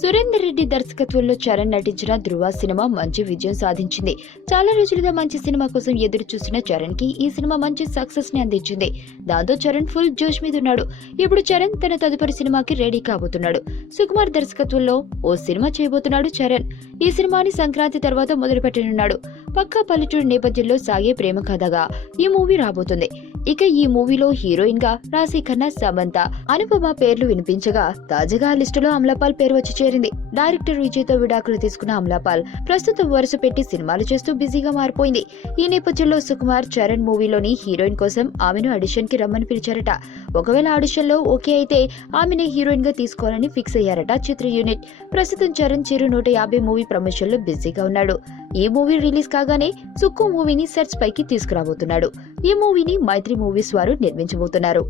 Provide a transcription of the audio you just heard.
సురేందర్ రెడ్డి దర్శకత్వంలో చరణ్ నటించిన ధృవ సినిమా మంచి విజయం సాధించింది. చాలా రోజులుగా మంచి సినిమా కోసం ఎదురు చూసిన చరణ్ కి ఈ సినిమా మంచి సక్సెస్ ని అందించింది. దాంతో చరణ్ ఫుల్ జోష్ మీద ఉన్నాడు. ఇప్పుడు చరణ్ తన తదుపరి సినిమాకి రెడీ కాబోతున్నాడు. సుకుమార్ దర్శకత్వంలో ఓ సినిమా చేయబోతున్నాడు చరణ్. ఈ సినిమాని సంక్రాంతి తర్వాత మొదలు పెట్టనున్నాడు. పక్కా పల్లెటూరు నేపథ్యంలో సాగే ప్రేమ కథగా ఈ మూవీ రాబోతుంది. ఇక ఈ మూవీలో హీరోయిన్ గా రాశి ఖన్నా, సమంత, అనుపమ పేర్లు వినిపించగా తాజాగా లిస్టులో అమలాపాల్ పేరు వచ్చి చేరింది. డైరెక్టర్ విజయ్ తో విడాకులు తీసుకున్న అమలాపాల్ ప్రస్తుతం వరుస పెట్టి సినిమాలు చేస్తూ బిజీగా మారిపోయింది. ఈ నేపథ్యంలో సుకుమార్ చరణ్ మూవీలోని హీరోయిన్ కోసం ఆమెను ఆడిషన్ కి రమ్మని పిలిచారట. ఒకవేళ ఆడిషన్ లో ఓకే అయితే ఆమెనే హీరోయిన్ గా తీసుకోవాలని ఫిక్స్ అయ్యారట చిత్ర యూనిట్. ప్రస్తుతం చరణ్ చిరు 150 మూవీ ప్రమోషన్ లో బిజీగా ఉన్నాడు. ఈ మూవీ రిలీజ్ కాగానే సుక్కు మూవీని సెట్స్ పైకి తీసుకురాబోతున్నాడు. ఈ మూవీని మైత్రి మూవీస్ వారు నిర్మించబోతున్నారు.